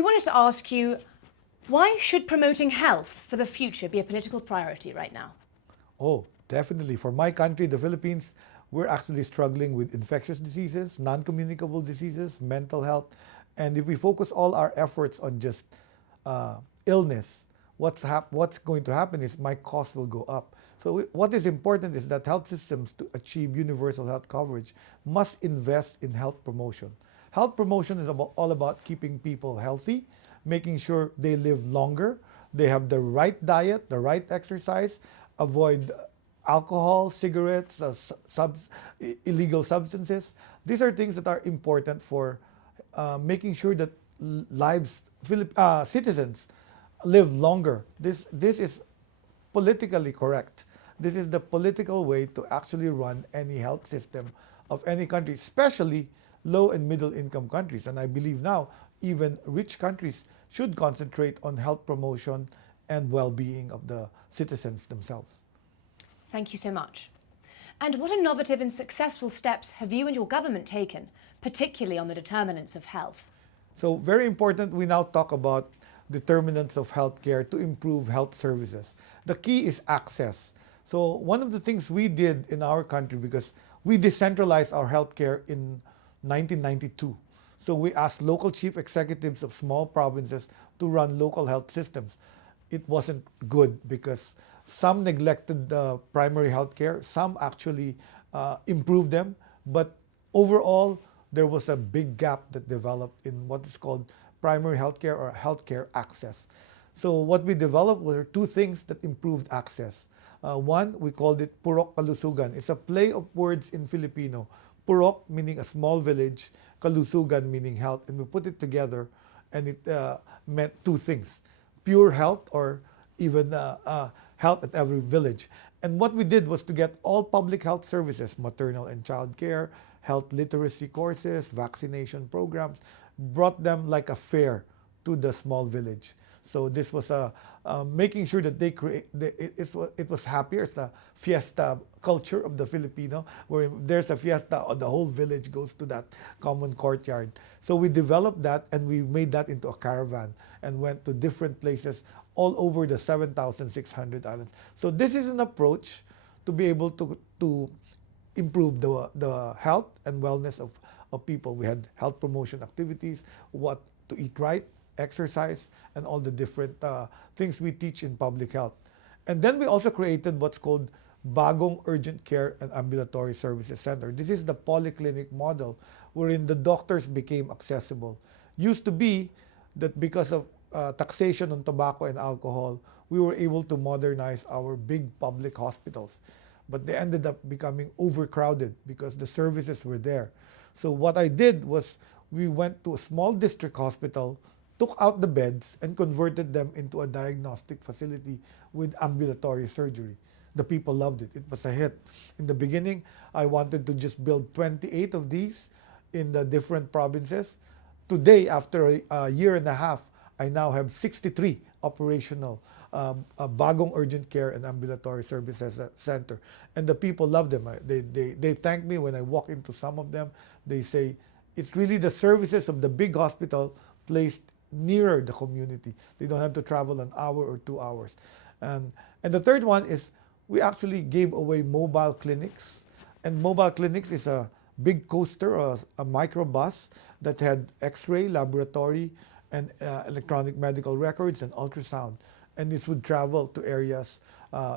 We wanted to ask you, why should promoting health for the future be a political priority right now? Oh, definitely. For my country, the Philippines, we're actually struggling with infectious diseases, non-communicable diseases, mental health. And if we focus all our efforts on just illness, what's going to happen is my cost will go up. So what is important is that health systems to achieve universal health coverage must invest in health promotion. Health promotion is all about keeping people healthy, making sure they live longer, they have the right diet, the right exercise, avoid alcohol, cigarettes, illegal substances. These are things that are important for making sure that citizens live longer. This is politically correct. This is the political way to actually run any health system of any country, especially low and middle income countries. And I believe now even rich countries should concentrate on health promotion and well-being of the citizens themselves. Thank you so much. And what innovative and successful steps have you and your government taken, particularly on the determinants of health? So very important, we now talk about determinants of healthcare to improve health services. The key is access. So one of the things we did in our country, because we decentralized our healthcare in 1992. So we asked local chief executives of small provinces to run local health systems. It wasn't good because some neglected the primary health care, some actually improved them, but overall there was a big gap that developed in what is called primary healthcare or healthcare access. So what we developed were two things that improved access. One, we called it Purok Kalusugan. It's a play of words in Filipino. Purok meaning a small village, Kalusugan meaning health, and we put it together and it meant two things: pure health or even health at every village. And what we did was to get all public health services, maternal and child care, health literacy courses, vaccination programs, brought them like a fair to the small village. So this was making sure that it was happier. It's the fiesta culture of the Filipino, where there's a fiesta, the whole village goes to that common courtyard. So we developed that and we made that into a caravan and went to different places all over the 7,600 islands. So this is an approach to be able to improve the health and wellness of people. We had health promotion activities, what to eat right, exercise, and all the different things we teach in public health. And then we also created what's called Bagong Urgent Care and Ambulatory Services Center. This is the polyclinic model wherein the doctors became accessible. Used to be that because of taxation on tobacco and alcohol, we were able to modernize our big public hospitals. But they ended up becoming overcrowded because the services were there. So what I did was we went to a small district hospital, took out the beds, and converted them into a diagnostic facility with ambulatory surgery. The people loved it. It was a hit. In the beginning, I wanted to just build 28 of these in the different provinces. Today, after a year and a half, I now have 63 operational Bagong Urgent Care and Ambulatory Services Center. And the people love them. They thank me when I walk into some of them. They say, it's really the services of the big hospital placed nearer the community. They don't have to travel an hour or 2 hours. And the third one is we actually gave away mobile clinics. And mobile clinics is a big coaster or a microbus that had X-ray, laboratory, and electronic medical records and ultrasound. And this would travel to areas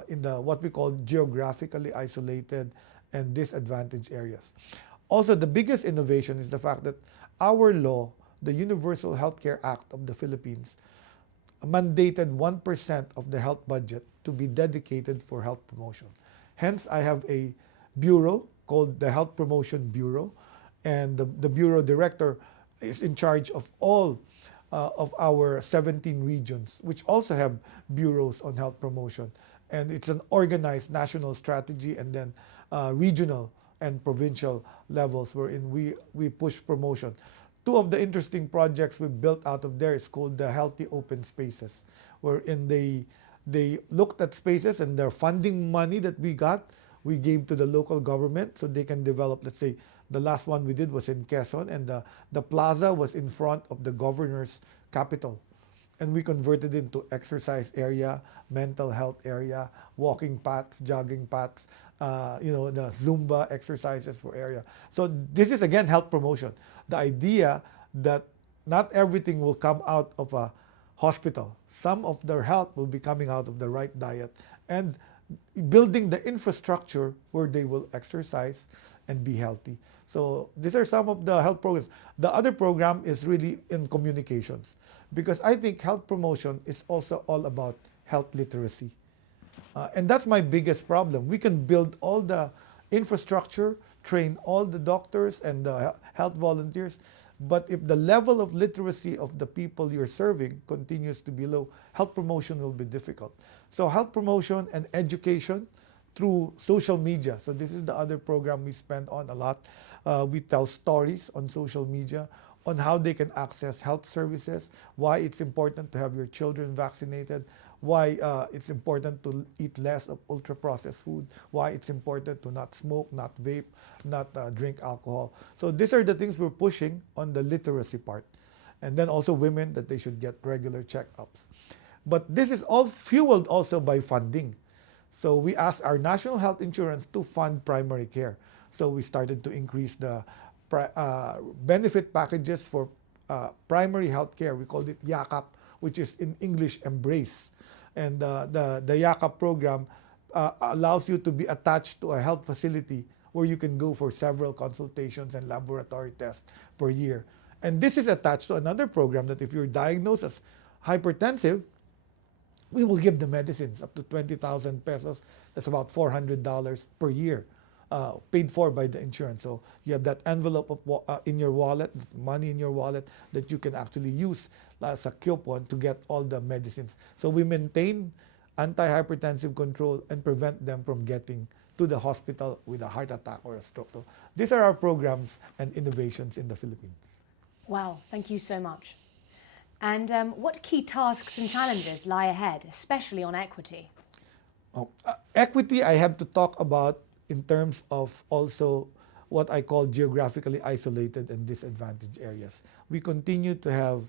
in the what we call geographically isolated and disadvantaged areas. Also, the biggest innovation is the fact that our law, the Universal Healthcare Act of the Philippines, mandated 1% of the health budget to be dedicated for health promotion. Hence, I have a bureau called the Health Promotion Bureau, and the bureau director is in charge of all of our 17 regions, which also have bureaus on health promotion. And it's an organized national strategy and then regional and provincial levels wherein we push promotion. Two of the interesting projects we built out of there is called the Healthy Open Spaces, wherein they looked at spaces and their funding money that we got, we gave to the local government so they can develop, let's say, The last one we did was in Quezon, and the plaza was in front of the governor's capital. And we converted into exercise area, mental health area, walking paths, jogging paths, the Zumba exercises for area. So this is again health promotion. The idea that not everything will come out of a hospital. Some of their health will be coming out of the right diet and building the infrastructure where they will exercise and be healthy. So these are some of the health programs. The other program is really in communications, because I think health promotion is also all about health literacy. And that's my biggest problem. We can build all the infrastructure, train all the doctors and the health volunteers, but if the level of literacy of the people you're serving continues to be low, health promotion will be difficult. So health promotion and education through social media. So this is the other program we spend on a lot. We tell stories on social media on how they can access health services, why it's important to have your children vaccinated, why it's important to eat less of ultra-processed food, why it's important to not smoke, not vape, not drink alcohol. So these are the things we're pushing on the literacy part. And then also women, that they should get regular checkups. But this is all fueled also by funding. So we asked our national health insurance to fund primary care. So we started to increase the benefit packages for primary health care. We called it YACAP, which is in English embrace. And the YACAP program allows you to be attached to a health facility where you can go for several consultations and laboratory tests per year. And this is attached to another program that if you're diagnosed as hypertensive, we will give the medicines up to 20,000 pesos. That's about $400 per year, paid for by the insurance. So you have that envelope of, in your wallet, money in your wallet that you can actually use as a coupon to get all the medicines. So we maintain anti-hypertensive control and prevent them from getting to the hospital with a heart attack or a stroke. So these are our programs and innovations in the Philippines. Wow, thank you so much. And what key tasks and challenges lie ahead, especially on equity? Equity, I have to talk about in terms of also what I call geographically isolated and disadvantaged areas. We continue to have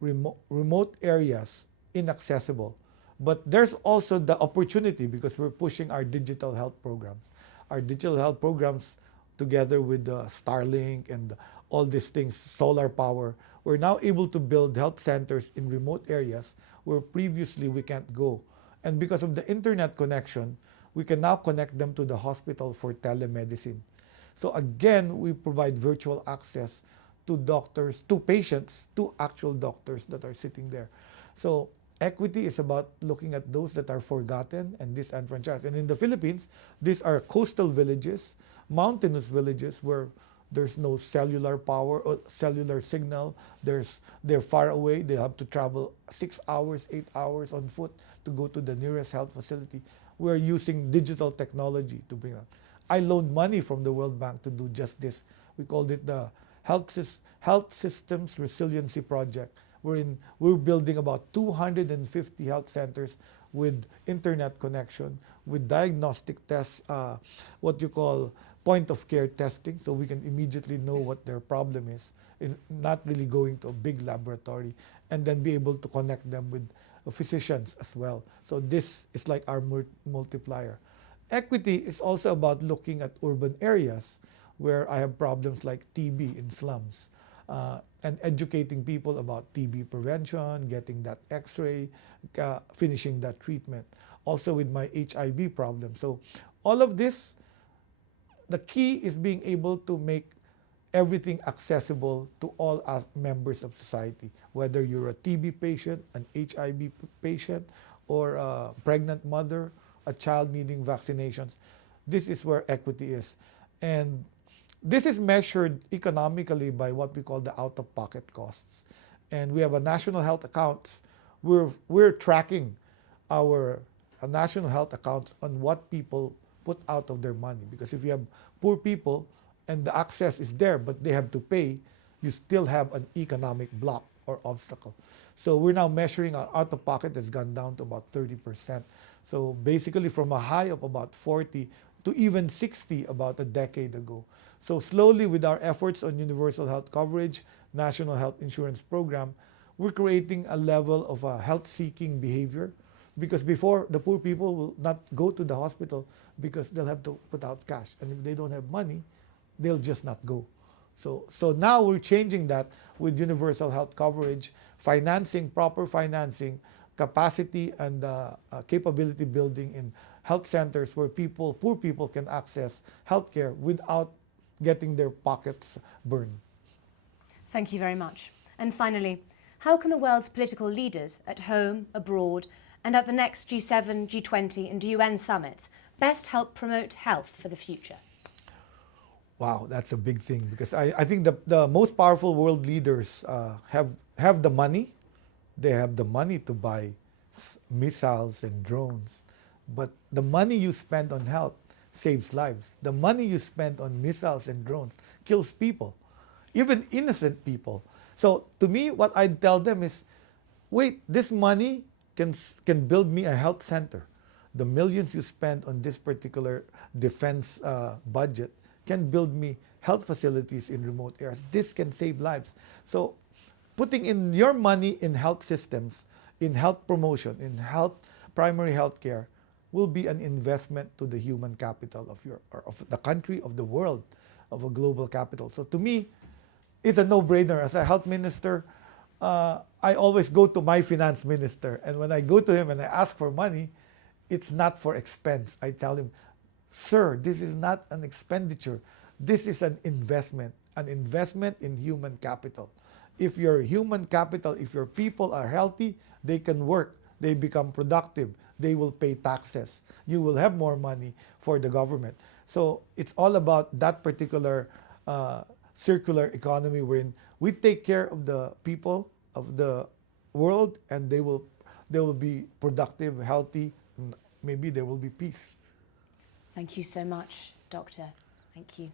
remote areas inaccessible, but there's also the opportunity because we're pushing our digital health programs. Our digital health programs, together with Starlink and all these things, solar power, we're now able to build health centers in remote areas where previously we can't go. And because of the internet connection, we can now connect them to the hospital for telemedicine. So again, we provide virtual access to doctors, to patients, to actual doctors that are sitting there. So equity is about looking at those that are forgotten and disenfranchised. And in the Philippines, these are coastal villages, mountainous villages where there's no cellular power or cellular signal. They're far away. They have to travel 6 hours, 8 hours on foot to go to the nearest health facility. We're using digital technology to bring that. I loaned money from the World Bank to do just this. We called it the Health Systems Resiliency Project. We're building about 250 health centers with internet connection, with diagnostic tests, what you call point of care testing, so we can immediately know what their problem is, not really going to a big laboratory, and then be able to connect them with physicians as well. So this is like our multiplier. Equity is also about looking at urban areas where I have problems like TB in slums, and educating people about TB prevention, getting that x-ray, finishing that treatment. Also with my HIV problem. So all of this, the key is being able to make everything accessible to all us members of society, whether you're a TB patient, an HIV patient, or a pregnant mother, a child needing vaccinations. This is where equity is. And this is measured economically by what we call the out-of-pocket costs. And we have a national health accounts. We're tracking our national health accounts on what people put out of their money. Because if you have poor people and the access is there, but they have to pay, you still have an economic block or obstacle. So we're now measuring our out-of-pocket has gone down to about 30%. So basically from a high of about 40 to even 60 about a decade ago. So slowly, with our efforts on universal health coverage, national health insurance program, we're creating a level of a health-seeking behavior, because before, the poor people will not go to the hospital because they'll have to put out cash, and if they don't have money, they'll just not go. So now we're changing that with universal health coverage, financing, proper financing, capacity and capability building in health centers where poor people can access healthcare without getting their pockets burned. Thank you very much. And finally, how can the world's political leaders at home, abroad, and at the next G7, G20 and UN summits best help promote health for the future? Wow, that's a big thing, because I think the most powerful world leaders have the money. They have the money to buy missiles and drones. But the money you spend on health saves lives. The money you spend on missiles and drones kills people, even innocent people. So to me, what I'd tell them is, wait, this money can build me a health center. The millions you spend on this particular defense budget can build me health facilities in remote areas. This can save lives. So putting in your money in health systems, in health promotion, in primary health care, will be an investment to the human capital of the country, of the world, of a global capital. So to me, it's a no-brainer. As a health minister, I always go to my finance minister, and when I go to him and I ask for money, it's not for expense. I tell him, sir, this is not an expenditure. This is an investment in human capital. If your human capital, if your people are healthy, they can work, they become productive, they will pay taxes. You will have more money for the government. So it's all about that particular circular economy wherein we take care of the people of the world, and they will be productive, healthy, and maybe there will be peace. Thank you so much, Doctor. Thank you.